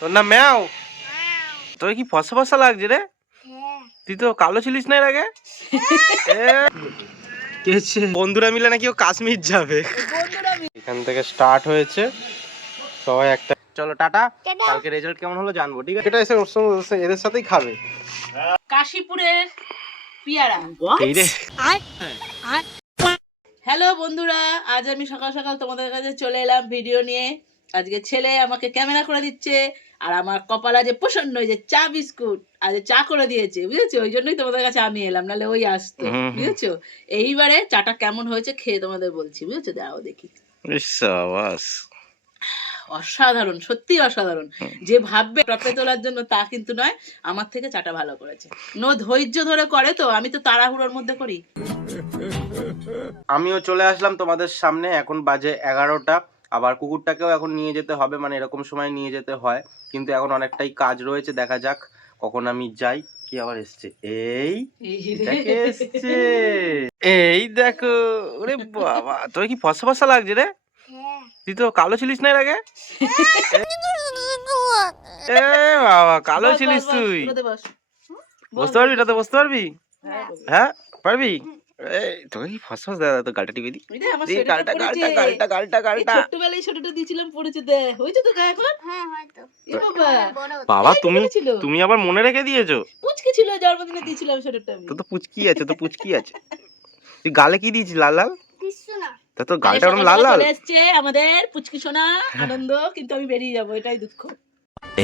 তোর নাম ম্যাও? তোর কি ফসা ফসা লাগছে রে? তুই তো কালো ছিলিস না এর আগে। বন্ধুরা মিলে নাকি ও কাশ্মীর যাবে। এখান থেকে স্টার্ট হয়েছে সবাই একটা। চলো টাটা, কালকে রেজাল্ট কেমন হলো জানবো, ঠিক আছে? এটা এসে ওর সঙ্গে এদের সাথেই খাবে। কাশীপুরের পিয়ারা। এই রে। হ্যালো বন্ধুরা, আজ আমি সকাল সকাল তোমাদের কাছে চলে এলাম ভিডিও নিয়ে। আজকে ছেলে আমাকে ক্যামেরা করে দিচ্ছে, আর আমার কপাল আজ প্রসন্ন, যে চা বিস্কুট আজ চা করে দিয়েছে, বুঝেছো? ওই জন্যই তোমাদের কাছে আমি এলাম, নাহলে ওই আসতো, বুঝেছো? এইবারে চাটা কেমন হয়েছে খেয়ে তোমাদের বলছি, বুঝেছো? দাও দেখি। অসাধারণ, সত্যি অসাধারণ। যে ভাববে টপে তোলার জন্য তা কিন্তু নয়, আমার থেকে চাটা ভালো করেছে। নো ধৈর্য ধরে করে, তো আমি তো তাড়াহুড়োর মধ্যে করি। আমিও চলে আসলাম তোমাদের সামনে, এখন বাজে 11টা। আবার কুকুরটাকেও এখন নিয়ে যেতে হবে, মানে এরকম সময় নিয়ে যেতে হয়, কিন্তু এখন অনেকটাই কাজ রয়েছে। দেখা যাক কখন আমি যাই। কি আবার এসছে? এই দেখো। ওরে বাবা, তোর কি ফসা ফসা লাগছে রে? তুই তো কালো ছিলিস না এর আগে। এ বাবা, কালো ছিলিস তুই। বসতে পারবি? এটাতে বসতে পারবি? হ্যাঁ পারবি। তোকে কি ফসফস দাদা, তো গালটা টিপে দি। গালটা গালটা গালটা গালটা গালটা ছোটবেলায় ছোটটা দিয়েছিলাম, পড়েছে দে, হয়েছে তো এখন। হ্যাঁ হয়তো। বাবা তুমি আবার মনে রেখে দিয়েছো। পুচকি ছিল, জন্মদিনে দিয়েছিলাম ছোটটা। তো পুচকি আছে, তো পুচকি আছে। তুই গালে কি দিয়েছিস? লাল লাল কিছু না, তা তো গালটা ওরকম লাল লাল। চলে এসেছে আমাদের পুচকি সোনা, আনন্দ, কিন্তু আমি বেরিয়ে যাব, এটাই দুঃখ।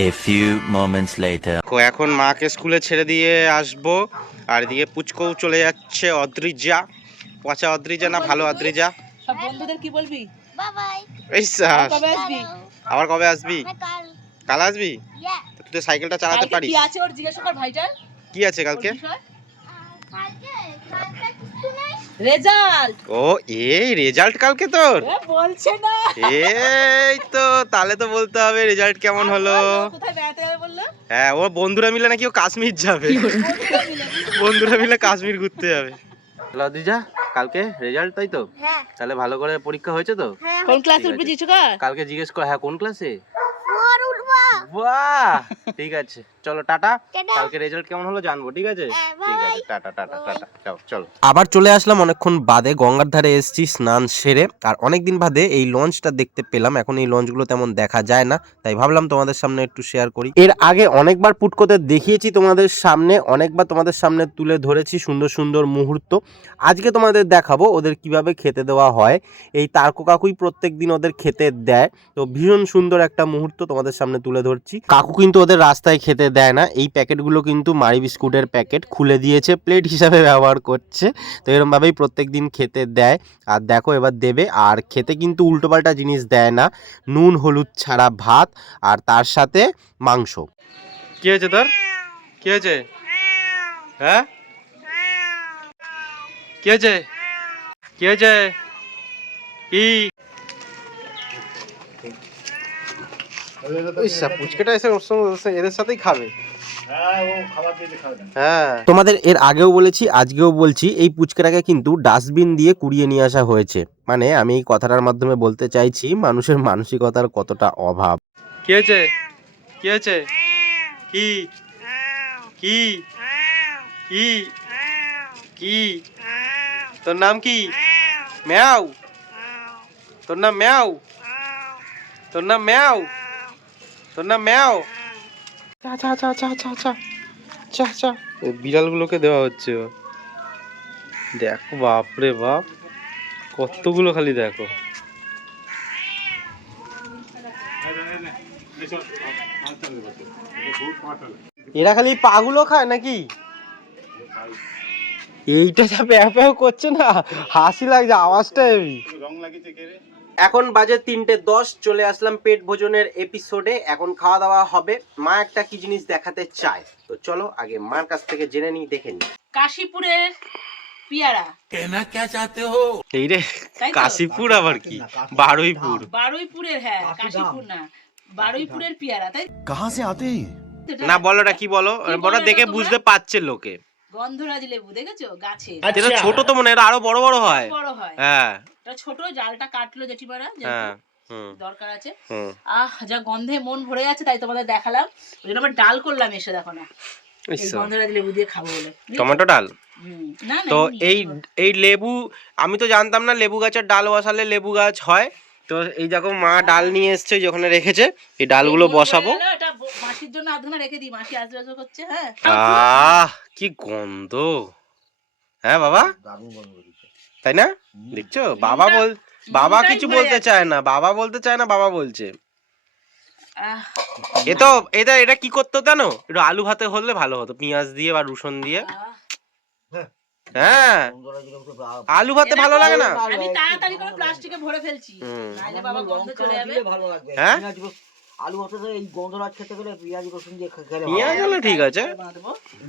A few moments later. এখন মাকে স্কুলে ছেড়ে দিয়ে আসবো, আর এদিকে পুচকো চলে যাচ্ছে। অদ্রিজা, পচা অদ্রিজা না ভালো অদ্রিজা। সব বন্ধুদের কি বলবি? Bye bye. এই সাস, কবে আসবি? আবার কবে আসবি? কাল আসবি? তুই তো সাইকেলটা চালাতে পারিস। কি আছে ওর জিজ্ঞাসা কর ভাইটার। কি আছে কালকে? রেজাল্ট। ও এই রেজাল্ট কালকে তোর? বলছে না। এই তো, তাহলে তো বলতে হবে রেজাল্ট কেমন হলো। কোথায় বেড়াতে যাবে বললো? হ্যাঁ, ও বন্ধুরা মিলে নাকি ও কাশ্মীর যাবে। বন্ধুরা মিলে কাশ্মীর ঘুরতে যাবে। লদিজা, কালকে রেজাল্ট তাই তো? হ্যাঁ। তাহলে ভালো করে পরীক্ষা হয়েছে তো? কোন ক্লাসে উঠবে জিচুকা? কালকে জিজ্ঞেস কর। হ্যাঁ, কোন ক্লাসে? বাহ, ঠিক আছে, চলো টাটা, কালকে রেজাল্ট কেমন হলো জানবো, ঠিক আছে? ঠিক আছে, টাটা টাটা টাটা, চলো। আবার চলে আসলাম অনেকক্ষণ বাদে, গঙ্গার ধারে এসেছি স্নান সেরে, আর অনেকদিন বাদে এই লঞ্চটা দেখতে পেলাম। এখন এই লঞ্চগুলো তেমন দেখা যায় না, তাই ভাবলাম তোমাদের সামনে একটু শেয়ার করি। এর আগে অনেকবার পুটকোতে দেখিয়েছি তোমাদের সামনে, অনেকবার তোমাদের সামনে তুলে ধরেছি সুন্দর সুন্দর মুহূর্ত। আজকে তোমাদের দেখাবো ওদের কিভাবে খেতে দেওয়া হয়। এই তারকো কাকুই প্রত্যেক দিন ওদের খেতে দেয়, তো ভীষণ সুন্দর একটা মুহূর্ত তোমাদের সামনে তুলে ধরছি। কাকু কিন্তু ওদের রাস্তায় খেতে দেয় না, এই প্যাকেটগুলো কিন্তু মারি বিস্কুটের প্যাকেট, খুলে দিয়েছে, প্লেট হিসাবে ব্যবহার করছে। তো এরকম ভাবেই প্রত্যেক দিন খেতে দেয়। আর দেখো এবার দেবে, আর খেতে কিন্তু উল্টোপাল্টা জিনিস দেয় না, নুন হলুদ ছাড়া ভাত, আর তার সাথে মাংস। কি হয়েছে তোর? কি হয়েছে? হ্যাঁ, কি হয়েছে? কি হয়েছে? কি পুচকেটা এসে ওর সঙ্গে এদের সাথেই খাবে। হ্যাঁ, তোমাদের এর আগেও বলেছি, আজকেও বলছি, এই পুচকেটাকে কিন্তু ডাস্টবিন দিয়ে কুড়িয়ে নিয়ে আসা হয়েছে। মানে আমি এই কথাটার মাধ্যমে বলতে চাইছি মানুষের মানসিকতার কতটা অভাব। কি হয়েছে? কি হয়েছে? কি কি কি কি তোর নাম কি? ম্যাও। তোর নাম ম্যাও? তোর নাম ম্যাও? তোর নাম ম্যাও? বিড়ালগুলোকে দেওয়া হচ্ছে। দেখো, বাপরে বাপ, কতগুলো খালি দেখো। এরা খালি পাগুলো খায় নাকি? এইটা যা প্যাও প্যাও করছে না, হাসি লাগছে, আওয়াজটা হেভি। এখন বাজে 3:10, চলে আসলাম পেট ভোজনের এপিসোডে। এখন খাওয়া দাওয়া হবে। মা একটা কি জিনিস দেখাতে চায়, তো চলো আগে মার কাছ থেকে জেনে নিই, দেখে নিই। কাশীপুরের পিয়ারা। এই রে, কাশীপুর আবার কি? বারুইপুর। বারুইপুরের, হ্যাঁ কাশীপুর না, বারুইপুরের পিয়ারা। তাই कहाँ से आते हैं? না, বলোটা কি বলো, বলো দেখে বুঝতে পারছে লোকে। গন্ধরাজ লেবু দেখেছো গাছে? এটা ছোট তো মনে হয়, আরো বড় বড় হয়। বড় হয়। হ্যাঁ, এটা ছোট, জালটা কাটলো জেঠিমারা, হ্যাঁ, দরকার আছে। হুম। যা গন্ধে মন ভরে যাচ্ছে, তাই তোমাদের দেখালাম। ওই জন্য আবার ডাল করলাম এসে, দেখো না, এই গন্ধরাজ লেবু দিয়ে খাবো বলে। টমেটো ডাল। না তো এই লেবু, আমি তো জানতাম না লেবু গাছের ডাল বসালে লেবু গাছ হয়। তো এই দেখো মা ডাল নিয়ে এসছে, যখন রেখেছে এই ডালগুলো বসাবো। এটা মাসির জন্য আধখানা রেখে দিই, মাসি আসবে আসবে করছে। হ্যাঁ, কি গন্ধ। হ্যাঁ বাবা, তাই না? দেখছো, বাবা কিছু বলতে চায় না, বাবা বলছে। এটা কি করতো জানো, একটু আলু ভাতে হলে ভালো হতো, পেঁয়াজ দিয়ে বা রসুন দিয়ে। হ্যাঁ, আলু ভাতে ভালো লাগে না? আমি তাড়াতাড়ি করে প্লাস্টিকে ভরে ফেলছি, নাইলে বাবা গন্ধ চলে যাবে। হ্যাঁ, আলু ভাতে এই গন্ধরাজ খেতে গেলে পেঁয়াজ রসুন দিয়ে খেলে পেঁয়াজ হলে ঠিক আছে,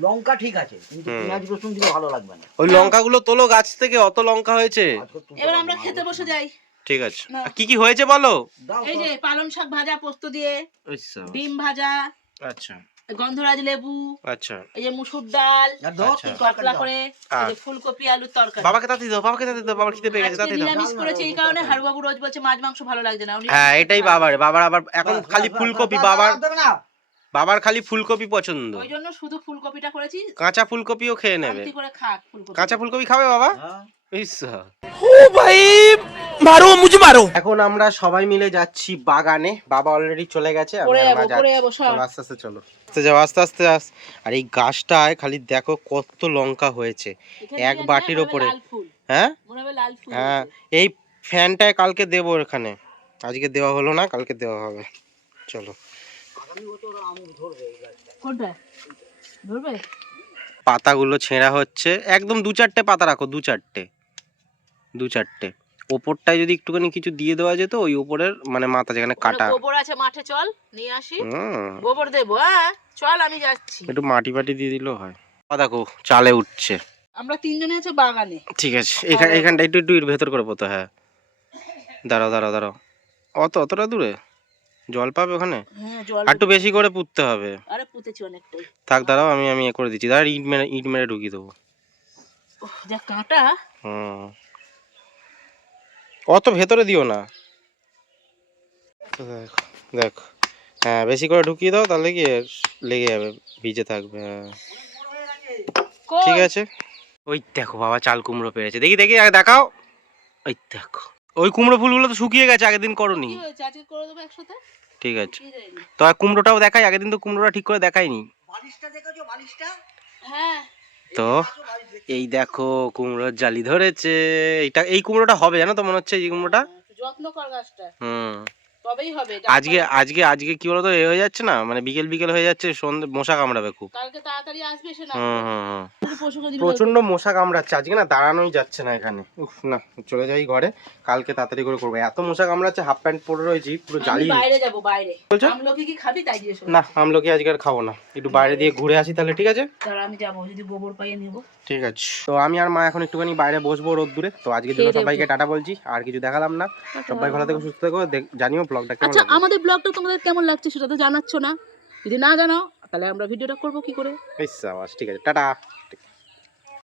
লঙ্কা ঠিক আছে, কিন্তু পেঁয়াজ রসুন দিলে ভালো লাগবে না। ওই লঙ্কাগুলো তোলো গাছ থেকে, অত লঙ্কা হয়েছে। এবার আমরা খেতে বসে যাই। ঠিক আছে, কি কি হয়েছে বলো? এই যে পালং শাক ভাজা পোস্ত দিয়ে, ডিম ভাজা, আচ্ছা, গন্ধরাজ লেবু, আচ্ছা, এই যে মুসুর ডাল, পাতলা করে, এই যে ফুলকপি আলুর তরকারি। বাবাকে তাড়াতাড়ি দাও, বাবার খিদে পেয়ে গেছে, তাড়াতাড়ি দাও। নিরামিষ করেছে এই কারণে হারুবাবু রোজ বলছে মাছ মাংস ভালো লাগছে না। হ্যাঁ, এটাই বাবার আবার এখন খালি ফুলকপি, বাবার খালি ফুলকপি পছন্দ, ওই জন্য শুধু ফুলকপিটা করেছি। কাঁচা ফুলকপিও খেয়ে নেবে। করে খাক ফুলকপি, কাঁচা ফুলকপি খাবে বাবা? এখন আমরা সবাই মিলে যাচ্ছি বাগানে, বাবা অলরেডি চলে গেছে, আস্তে আস্তে চলো, আস্তে আস্তে আর এই গাছটায় খালি দেখো কত লঙ্কা হয়েছে এক বাটির ওপরে। হ্যাঁ হ্যাঁ, এই ফ্যানটায় কালকে দেবো এখানে, আজকে দেওয়া হলো না, কালকে দেওয়া হবে। চলো, পাতাগুলো ছেঁড়া হচ্ছে, একদম 2-4টে পাতা রাখো, 2-4টে। ওপরটায় যদি একটুখানি কিছু দিয়ে দেওয়া যেত, ওই উপরের মানে মাথা যেখানে কাটা। গোবর আছে মাঠে, চল নিয়ে আসি, গোবর দেবো। হ্যাঁ চল, আমি যাচ্ছি। একটু মাটি দিয়ে দিলেও হয়। দেখো চালে উঠছে। আমরা 3 জনে আছে বাগানে। ঠিক আছে, এখানটা একটু ভেতর করে পোতো। হ্যাঁ, দাঁড়াও, অতটা দূরে জল পাবে ওখানে? হ্যাঁ, জল একটু বেশি করে পুঁততে হবে। আরে পুঁতেছি অনেকটাই। থাক, দাঁড়াও, আমি করে দিচ্ছি। দাঁড়া, ইট মেরে ঢুকিয়ে দেবো। যা কাঁটা। অত ভেতরে দিও না, দেখো। হ্যাঁ, বেশি করে ঢুকিয়ে দাও, তাহলে কি লেগে যাবে, ভিজে থাকবে। হ্যাঁ, ঠিক আছে। ওই দেখো বাবা চাল কুমড়ো পেয়েছে, দেখি দেখাও। ওই দেখো, ওই কুমড়ো ফুলগুলো তো শুকিয়ে গেছে, আগের দিন করনি। ঠিক আছে, তো কুমড়োটাও দেখাই, আগের দিন তো কুমড়োটা ঠিক করে দেখাইনি। হ্যাঁ, তো এই দেখো কুমড়োর জালি ধরেছে। এই কুমড়োটা হবে, জানো তো, মনে হচ্ছে এই কুমড়োটা। যত্ন কর গাছটা, তবেই হবে। আজকে কি বলতো, হয়ে যাচ্ছে না, মানে বিকেল হয়ে যাচ্ছে, সন্ধ্যে মশা কামড়াবে খুব। কালকে তাড়াতাড়ি আসবে সে না। প্রচন্ড মশা কামড়াচ্ছে আজকে, না দাঁড়ানোই যাচ্ছে না এখানে। উফ, না চলে যাই ঘরে, কালকে তাড়াতাড়ি করে করবো। এত মশা কামড়াচ্ছে, হাফ প্যান্ট পরে রয়েছি, পুরো জ্বালিয়ে। বাইরে যাবো, বাইরে। আমলকি কি খাবি? তাই জিজ্ঞেস করছি। না, আমলকি আজকে আর খাবো না, একটু বাইরে দিয়ে ঘুরে আসি তাহলে। ঠিক আছে, আমি যাবো, যদি গোবর পাইয়ে নেবো। ঠিক আছে, তো আমি আর মা এখন একটুখানি বাইরে বসবো রোদ্দুরে। তো আজকের জন্য সবাইকে টাটা বলছি, আর কিছু দেখালাম না। সবাই ভালো থেকো, সুস্থ থেকো, জানিও ব্লগটা কেমন। আচ্ছা, আমাদের ব্লগটা তোমাদের কেমন লাগছে সেটা তো জানাচ্ছ না। যদি না জানাও তাহলে আমরা ভিডিওটা করবো কি করে? ঠিক আছে, টাটা।